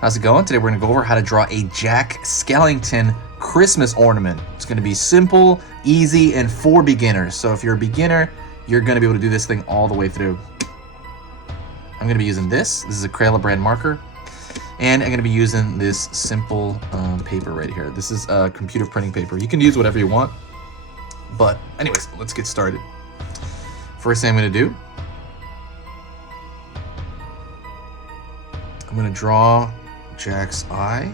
How's it going? Today we're going to go over how to draw a Jack Skellington Christmas ornament. It's going to be simple, easy, and for beginners. So if you're a beginner, you're going to be able to do this thing all the way through. I'm going to be using this. This is a Crayola brand marker. And I'm going to be using this simple paper right here. This is computer printing paper. You can use whatever you want. But anyways, let's get started. First thing I'm going to do, I'm going to draw Jack's eye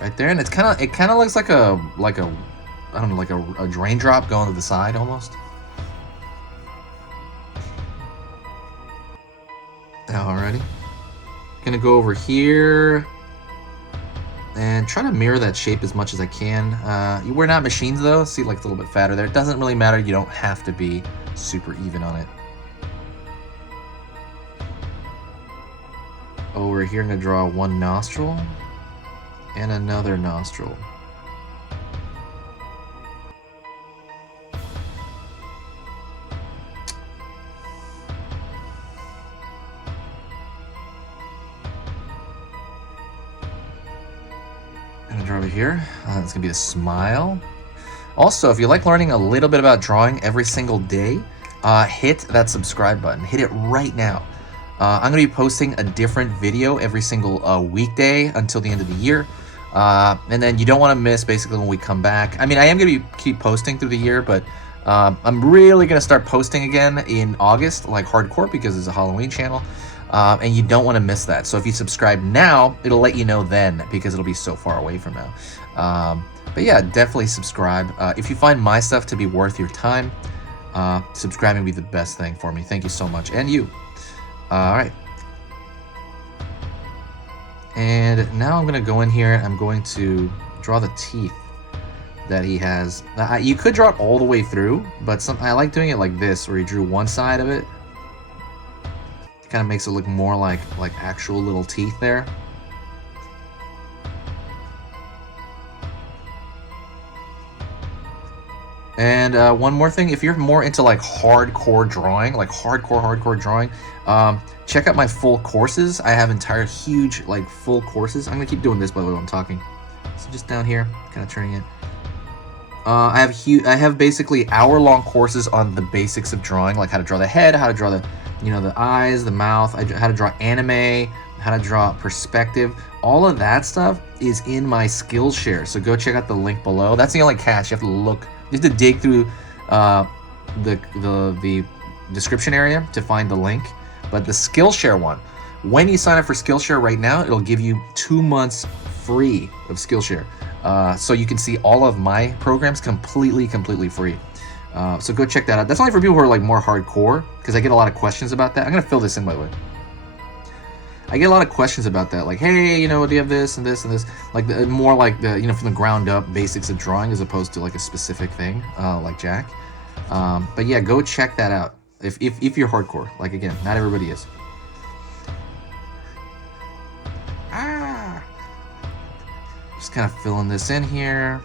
right there, and it kind of looks like a I don't know, like a raindrop going to the side almost. Alrighty, gonna go over here and try to mirror that shape as much as I can. We're not machines though. See, like, it's a little bit fatter there. It doesn't really matter. You don't have to be super even on it. Over here, I'm gonna draw one nostril and another nostril. I'm gonna draw over here. It's gonna be a smile. Also, if you like learning a little bit about drawing every single day, hit that subscribe button. Hit it right now. I'm going to be posting a different video every single weekday until the end of the year. And then you don't want to miss basically when we come back. I mean, I am going to keep posting through the year, but I'm really going to start posting again in August, like hardcore, because it's a Halloween channel. And you don't want to miss that. So if you subscribe now, it'll let you know then, because it'll be so far away from now. But yeah, definitely subscribe. If you find my stuff to be worth your time, subscribing would be the best thing for me. Thank you so much. And you. Alright, and now I'm going to go in here and I'm going to draw the teeth that he has. You could draw it all the way through, but I like doing it like this, where you drew one side of it. It kind of makes it look more like actual little teeth there. And one more thing, if you're more into like hardcore drawing, check out my full courses. I have entire huge like full courses. I'm gonna keep doing this by the way while I'm talking. So just down here, kind of turning it. I have basically hour-long courses on the basics of drawing, like how to draw the head, how to draw the the eyes, the mouth, how to draw anime, how to draw perspective. All of that stuff is in my Skillshare. So go check out the link below. That's the only catch. You have to look. You have to dig through the description area to find the link. But the Skillshare one, when you sign up for Skillshare right now, it'll give you 2 months free of Skillshare. So you can see all of my programs completely free. So go check that out. That's only for people who are like more hardcore, because I get a lot of questions about that. I'm gonna fill this in, by the way. I get a lot of questions about that, like, hey, do you have this and this and this? Like, more like the, from the ground up basics of drawing, as opposed to like a specific thing, like Jack. But yeah, go check that out if you're hardcore. Like, again, not everybody is. Just kind of filling this in here.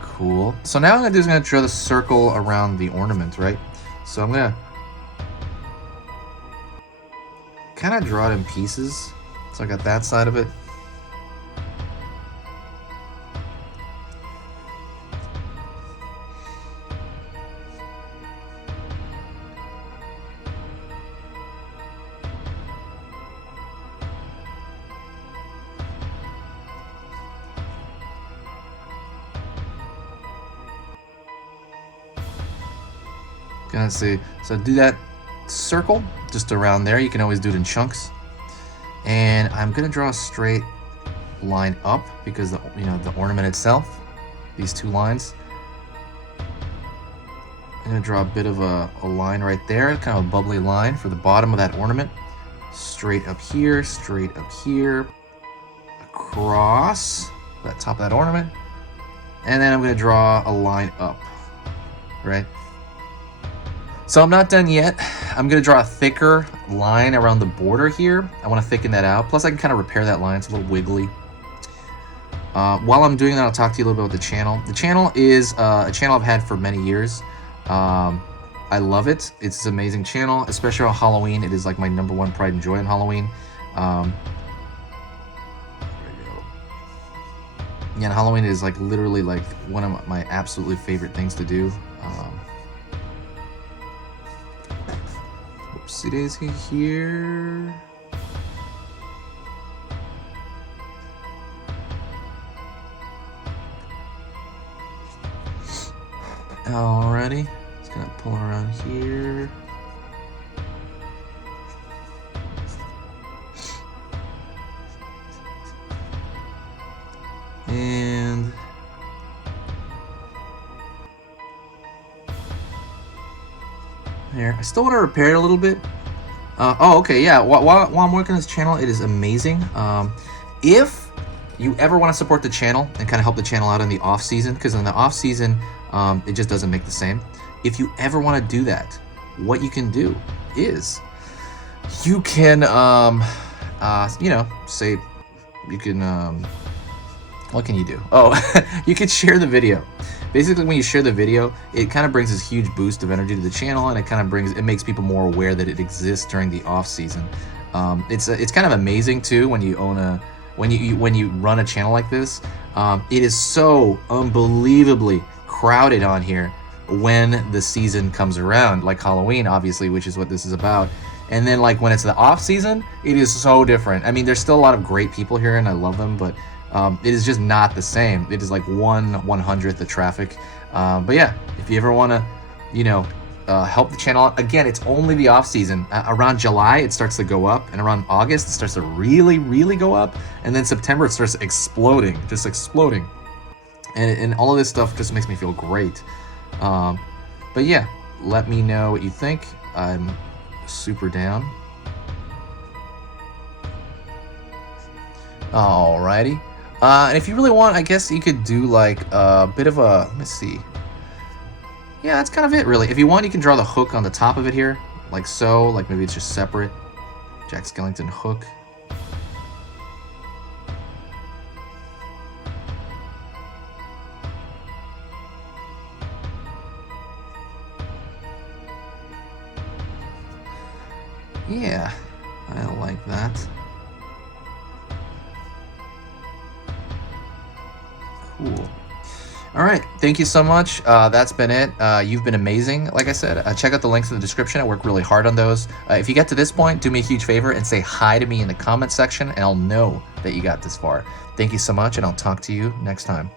Cool. So now what I'm going to draw the circle around the ornament, right? So I'm going to kind of draw it in pieces. So I got that side of it. Gonna see, so do that circle just around there. You can always do it in chunks, and I'm gonna draw a straight line up because the ornament itself, these two lines. I'm gonna draw a bit of a line right there, kind of a bubbly line for the bottom of that ornament. Straight up here, across that top of that ornament, and then I'm gonna draw a line up, right? So I'm not done yet. I'm going to draw a thicker line around the border here. I want to thicken that out. Plus I can kind of repair that line. It's a little wiggly. While I'm doing that, I'll talk to you a little bit about the channel. The channel is a channel I've had for many years. I love it. It's an amazing channel, especially on Halloween. It is like my #1 pride and joy on Halloween. Yeah, and Halloween is like literally like one of my absolutely favorite things to do. Oopsie daisy here. Alrighty, just gonna pull around here. And there, I still want to repair it a little bit. Oh, okay, yeah. While I'm working on this channel, it is amazing. If you ever want to support the channel and kind of help the channel out in the off season, because in the off season, it just doesn't make the same. If you ever want to do that, what you can do is you can, you know, say you can, what can you do? Oh, you can share the video. Basically, when you share the video, it kind of brings this huge boost of energy to the channel, and it makes people more aware that it exists during the off season. It's kind of amazing too when you own when you run a channel like this. It is so unbelievably crowded on here when the season comes around, like Halloween, obviously, which is what this is about. And then like when it's the off season, it is so different. I mean, there's still a lot of great people here, and I love them, but it is just not the same. It is like 1/100th the traffic. But yeah, if you ever want to, you know, help the channel out, again, it's only the off season. Around July, it starts to go up, and around August, it starts to really, really go up, and then September, it starts exploding, just exploding. And all of this stuff just makes me feel great. But yeah, let me know what you think. I'm super down. Alrighty. And if you really want, I guess you could do like a bit of a, let me see. Yeah, that's kind of it, really. If you want, you can draw the hook on the top of it here, like so. Like maybe it's just separate. Jack Skellington hook. Yeah, I like that. Cool. All right, thank you so much. That's been it. You've been amazing. Like I said, check out the links in the description. I work really hard on those. If you get to this point, do me a huge favor and say hi to me in the comment section, and I'll know that you got this far. Thank you so much, and I'll talk to you next time.